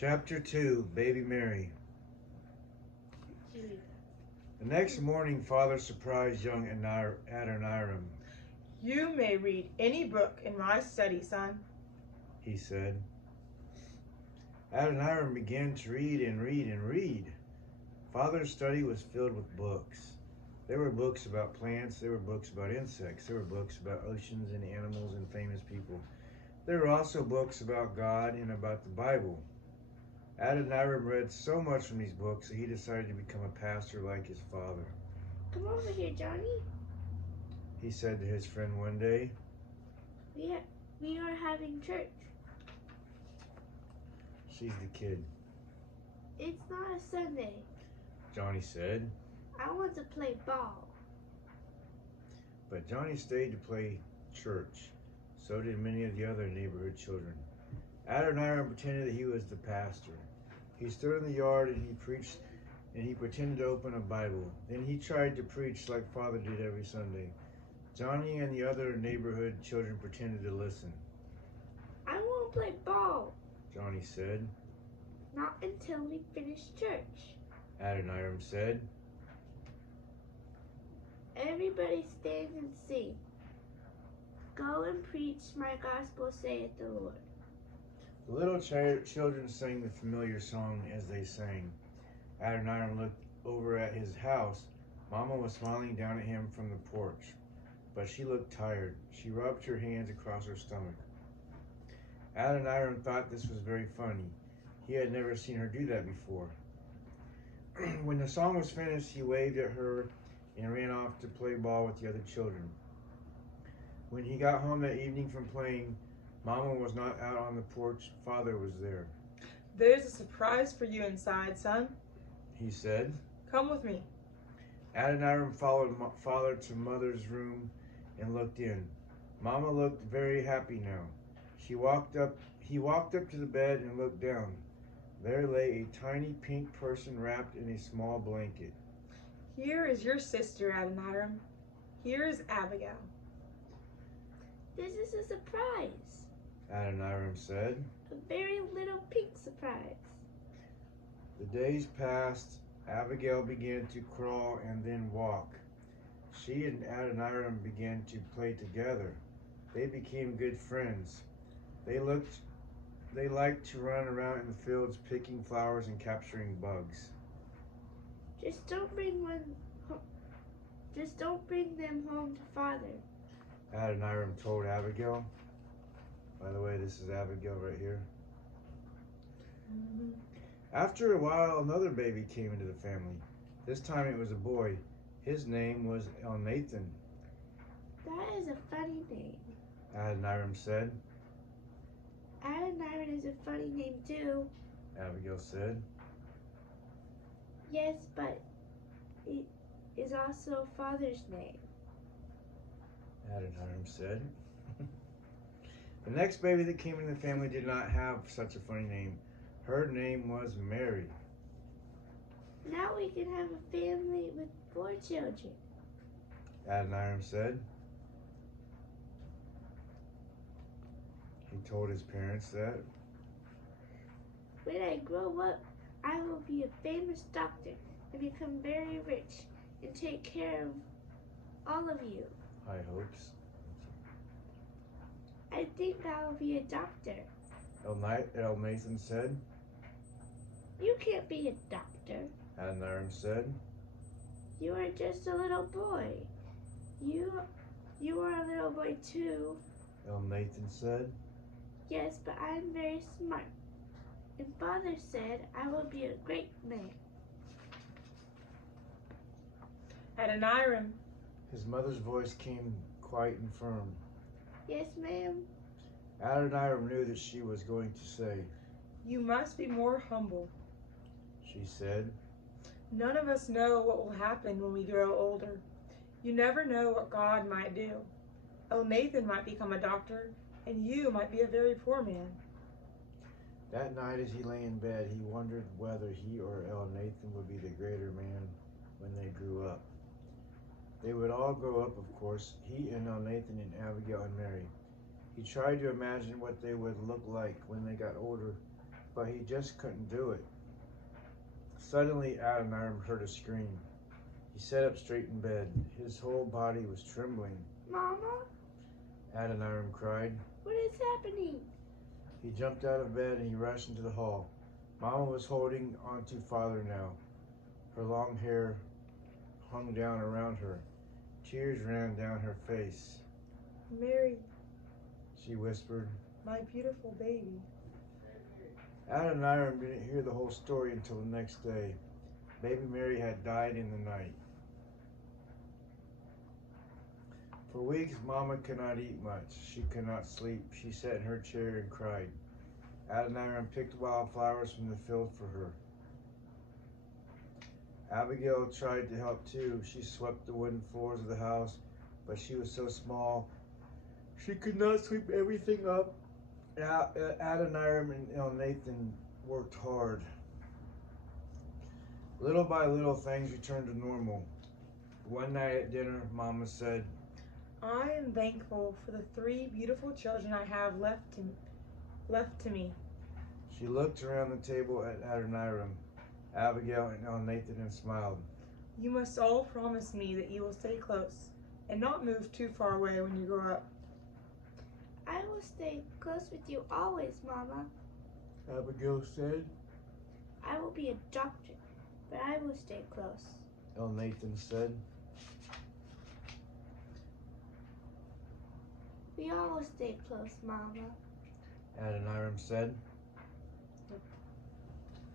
Chapter 2, Baby Mary. The next morning, Father surprised young Adoniram. You may read any book in my study, son, he said. Adoniram began to read and read and read. Father's study was filled with books. There were books about plants, there were books about insects, there were books about oceans and animals and famous people. There were also books about God and about the Bible. Adoniram read so much from these books that he decided to become a pastor like his father. Come over here, Johnny, he said to his friend one day. We are having church. She's the kid. It's not a Sunday. Johnny said. I want to play ball. But Johnny stayed to play church. So did many of the other neighborhood children. Adoniram pretended that he was the pastor. He stood in the yard and he preached, and he pretended to open a Bible. Then he tried to preach like Father did every Sunday. Johnny and the other neighborhood children pretended to listen. I want to play ball, Johnny said. Not until we finish church, Adoniram said. Everybody stand and sing. Go and preach my gospel, saith the Lord. The little children sang the familiar song as they sang. Adoniram looked over at his house. Mama was smiling down at him from the porch, but she looked tired. She rubbed her hands across her stomach. Adoniram thought this was very funny. He had never seen her do that before. When the song was finished, he waved at her and ran off to play ball with the other children. When he got home that evening from playing, Mama was not out on the porch. Father was there. There's a surprise for you inside, son, he said. Come with me. Adoniram followed Father to Mother's room and looked in. Mama looked very happy now. He walked up to the bed and looked down. There lay a tiny pink person wrapped in a small blanket. Here is your sister, Adoniram. Here is Abigail. This is a surprise, Adoniram said. A very little pink surprise. The days passed. Abigail began to crawl and then walk. She and Adoniram began to play together. They became good friends. They liked to run around in the fields picking flowers and capturing bugs. Just don't bring them home to Father, Adoniram told Abigail. By the way, this is Abigail right here. After a while, another baby came into the family. This time it was a boy. His name was Elnathan. That is a funny name, Adoniram said. Adoniram is a funny name too. Abigail said. Yes, but it is also Father's name, Adoniram said. The next baby that came into the family did not have such a funny name. Her name was Mary. Now we can have a family with 4 children, Adoniram said. He told his parents that. When I grow up, I will be a famous doctor and become very rich and take care of all of you. High hopes. I think I will be a doctor. Elnathan said. You can't be a doctor. Adoniram said. You are just a little boy. You are a little boy too. Elnathan said. Yes, but I'm very smart. And Father said I will be a great man. Adoniram. His mother's voice came quiet and firm. Yes, ma'am. Adoniram knew that she was going to say, You must be more humble. She said. None of us know what will happen when we grow older. You never know what God might do. Elnathan might become a doctor, and you might be a very poor man. That night as he lay in bed, he wondered whether he or Elnathan would be the greater man when they grew up. They would all grow up, of course, he and Elnathan and Abigail and Mary. He tried to imagine what they would look like when they got older, but he just couldn't do it. Suddenly, Adoniram heard a scream. He sat up straight in bed. His whole body was trembling. Mama, Adoniram cried. what is happening? He jumped out of bed and he rushed into the hall. Mama was holding onto Father now. Her long hair hung down around her. Tears ran down her face. Mary, She whispered. my beautiful baby. Adoniram didn't hear the whole story until the next day. Baby Mary had died in the night. For weeks, Mama could not eat much. She could not sleep. She sat in her chair and cried. Adoniram picked wildflowers from the field for her. Abigail tried to help too. She swept the wooden floors of the house, but she was so small, she could not sweep everything up. Adoniram and Nathan worked hard. Little by little, things returned to normal. One night at dinner, Mama said, I am thankful for the 3 beautiful children I have left to me. She looked around the table at Adoniram, Abigail, and Nathan and smiled. You must all promise me that you will stay close and not move too far away when you grow up. I will stay close with you always, Mama. Abigail said. I will be a doctor, but I will stay close. Nathan said. We all will stay close, Mama. Adoniram said.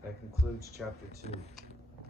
That concludes chapter 2.